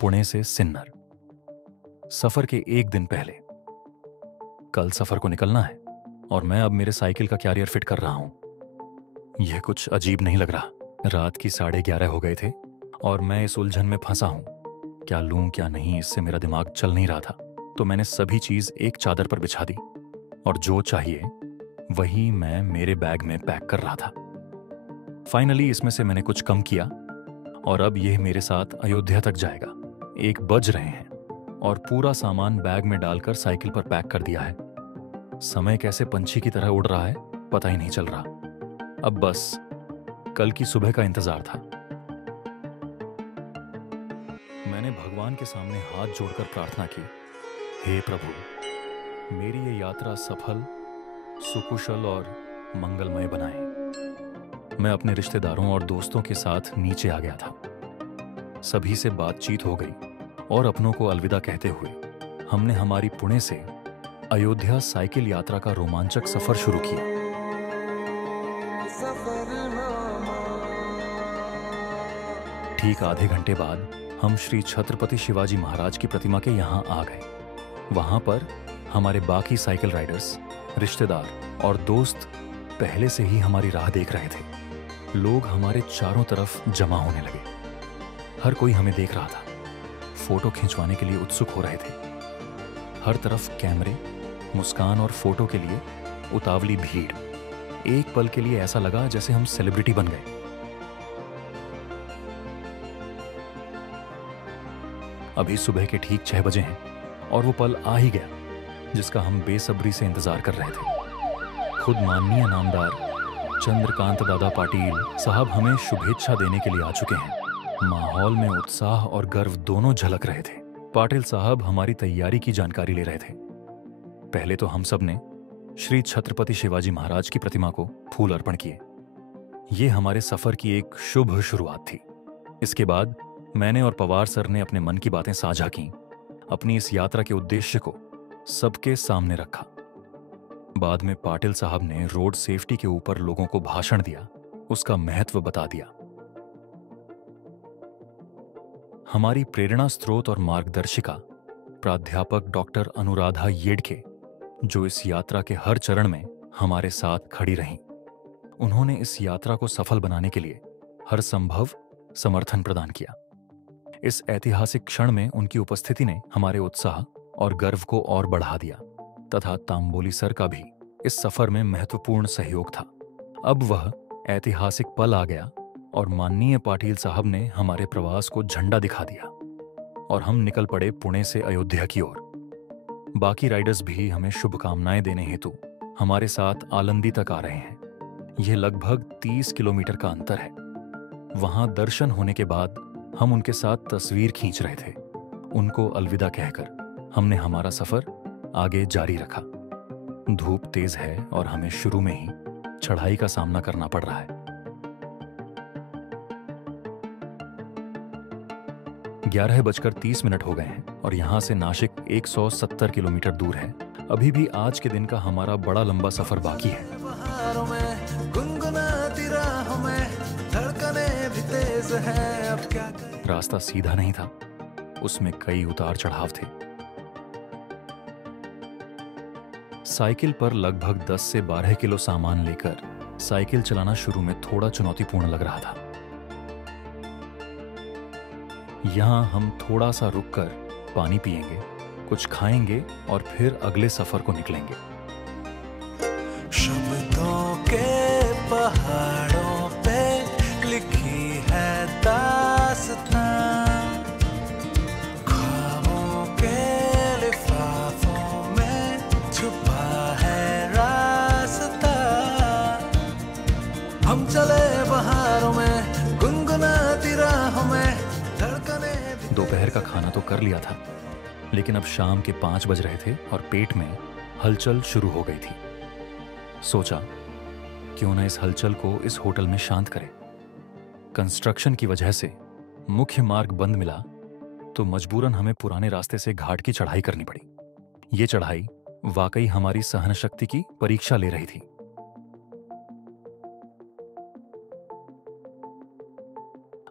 पुणे से सिन्नर। सफर के एक दिन पहले। कल सफर को निकलना है और मैं अब मेरे साइकिल का कैरियर फिट कर रहा हूं। यह कुछ अजीब नहीं लग रहा। रात की 11:30 हो गए थे और मैं इस उलझन में फंसा हूं। क्या लूं क्या नहीं, इससे मेरा दिमाग चल नहीं रहा था। तो मैंने सभी चीज एक चादर पर बिछा दी और जो चाहिए वही मैं मेरे बैग में पैक कर रहा था। फाइनली इसमें से मैंने कुछ कम किया और अब यह मेरे साथ अयोध्या तक जाएगा। 1 बज रहे हैं और पूरा सामान बैग में डालकर साइकिल पर पैक कर दिया है। समय कैसे पंछी की तरह उड़ रहा है पता ही नहीं चल रहा। अब बस कल की सुबह का इंतजार था। मैंने भगवान के सामने हाथ जोड़कर प्रार्थना की, हे प्रभु, मेरी ये यात्रा सफल, सुकुशल और मंगलमय बनाए। मैं अपने रिश्तेदारों और दोस्तों के साथ नीचे आ गया था। सभी से बातचीत हो गई और अपनों को अलविदा कहते हुए हमने हमारी पुणे से अयोध्या साइकिल यात्रा का रोमांचक सफर शुरू किया। ठीक आधे घंटे बाद हम श्री छत्रपति शिवाजी महाराज की प्रतिमा के यहाँ आ गए। वहां पर हमारे बाकी साइकिल राइडर्स, रिश्तेदार और दोस्त पहले से ही हमारी राह देख रहे थे। लोग हमारे चारों तरफ जमा होने लगे। हर कोई हमें देख रहा था। फोटो खिंचवाने के लिए उत्सुक हो रहे थे। हर तरफ कैमरे, मुस्कान और फोटो के लिए उतावली भीड़। एक पल के लिए ऐसा लगा जैसे हम सेलिब्रिटी बन गए। अभी सुबह के ठीक 6 बजे हैं और वो पल आ ही गया जिसका हम बेसब्री से इंतजार कर रहे थे। खुद माननीय नामदार चंद्रकांत दादा पाटिल साहब हमें शुभेच्छा देने के लिए आ चुके हैं। माहौल में उत्साह और गर्व दोनों झलक रहे थे। पाटिल साहब हमारी तैयारी की जानकारी ले रहे थे। पहले तो हम सब ने श्री छत्रपति शिवाजी महाराज की प्रतिमा को फूल अर्पण किए। ये हमारे सफर की एक शुभ शुरुआत थी। इसके बाद मैंने और पवार सर ने अपने मन की बातें साझा की, अपनी इस यात्रा के उद्देश्य को सबके सामने रखा। बाद में पाटिल साहब ने रोड सेफ्टी के ऊपर लोगों को भाषण दिया, उसका महत्व बता दिया। हमारी प्रेरणा स्रोत और मार्गदर्शिका प्राध्यापक डॉक्टर अनुराधा येडके, जो इस यात्रा के हर चरण में हमारे साथ खड़ी रहीं, उन्होंने इस यात्रा को सफल बनाने के लिए हर संभव समर्थन प्रदान किया। इस ऐतिहासिक क्षण में उनकी उपस्थिति ने हमारे उत्साह और गर्व को और बढ़ा दिया तथा तांबोली सर का भी इस सफर में महत्वपूर्ण सहयोग था। अब वह ऐतिहासिक पल आ गया और माननीय पाटिल साहब ने हमारे प्रवास को झंडा दिखा दिया और हम निकल पड़े पुणे से अयोध्या की ओर। बाकी राइडर्स भी हमें शुभकामनाएं देने हेतु हमारे साथ आलंदी तक आ रहे हैं। यह लगभग 30 किलोमीटर का अंतर है। वहां दर्शन होने के बाद हम उनके साथ तस्वीर खींच रहे थे। उनको अलविदा कहकर हमने हमारा सफर आगे जारी रखा। धूप तेज है और हमें शुरू में ही चढ़ाई का सामना करना पड़ रहा है। 11:30 हो गए हैं और यहां से नासिक 170 किलोमीटर दूर है। अभी भी आज के दिन का हमारा बड़ा लंबा सफर बाकी है। रास्ता सीधा नहीं था, उसमें कई उतार चढ़ाव थे। साइकिल पर लगभग 10 से 12 किलो सामान लेकर साइकिल चलाना शुरू में थोड़ा चुनौतीपूर्ण लग रहा था। यहां हम थोड़ा सा रुककर पानी पिएंगे, कुछ खाएंगे और फिर अगले सफर को निकलेंगे। शब्दों के पहाड़ों पे लिखी है दास्तां, ख्वाबों के लिफाफों में छुपा है रास्ता। हम चले बहारों में, गुनगुनाती राहों में, धड़कने। दोपहर का खाना तो कर लिया था, लेकिन अब शाम के 5 बज रहे थे और पेट में हलचल शुरू हो गई थी। सोचा क्यों ना इस हलचल को इस होटल में शांत करें। कंस्ट्रक्शन की वजह से मुख्य मार्ग बंद मिला तो मजबूरन हमें पुराने रास्ते से घाट की चढ़ाई करनी पड़ी। ये चढ़ाई वाकई हमारी सहन शक्ति की परीक्षा ले रही थी।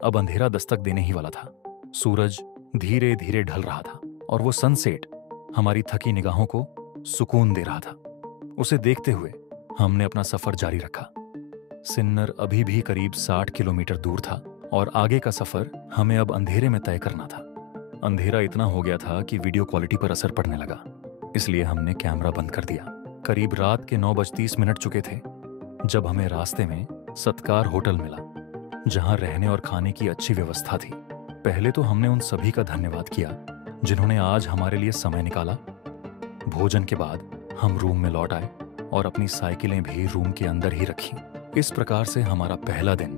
अब अंधेरा दस्तक देने ही वाला था। सूरज धीरे धीरे ढल रहा था और वो सनसेट हमारी थकी निगाहों को सुकून दे रहा था। उसे देखते हुए हमने अपना सफर जारी रखा। सिन्नर अभी भी करीब 60 किलोमीटर दूर था और आगे का सफर हमें अब अंधेरे में तय करना था। अंधेरा इतना हो गया था कि वीडियो क्वालिटी पर असर पड़ने लगा, इसलिए हमने कैमरा बंद कर दिया। करीब रात के 9:30 चुके थे जब हमें रास्ते में सत्कार होटल मिला, जहां रहने और खाने की अच्छी व्यवस्था थी। पहले तो हमने उन सभी का धन्यवाद किया जिन्होंने आज हमारे लिए समय निकाला। भोजन के बाद हम रूम में लौट आए और अपनी साइकिलें भी रूम के अंदर ही रखी। इस प्रकार से हमारा पहला दिन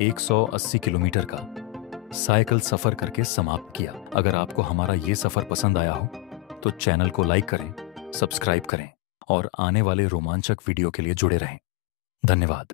180 किलोमीटर का साइकिल सफर करके समाप्त किया। अगर आपको हमारा ये सफर पसंद आया हो तो चैनल को लाइक करें, सब्सक्राइब करें और आने वाले रोमांचक वीडियो के लिए जुड़े रहें। धन्यवाद।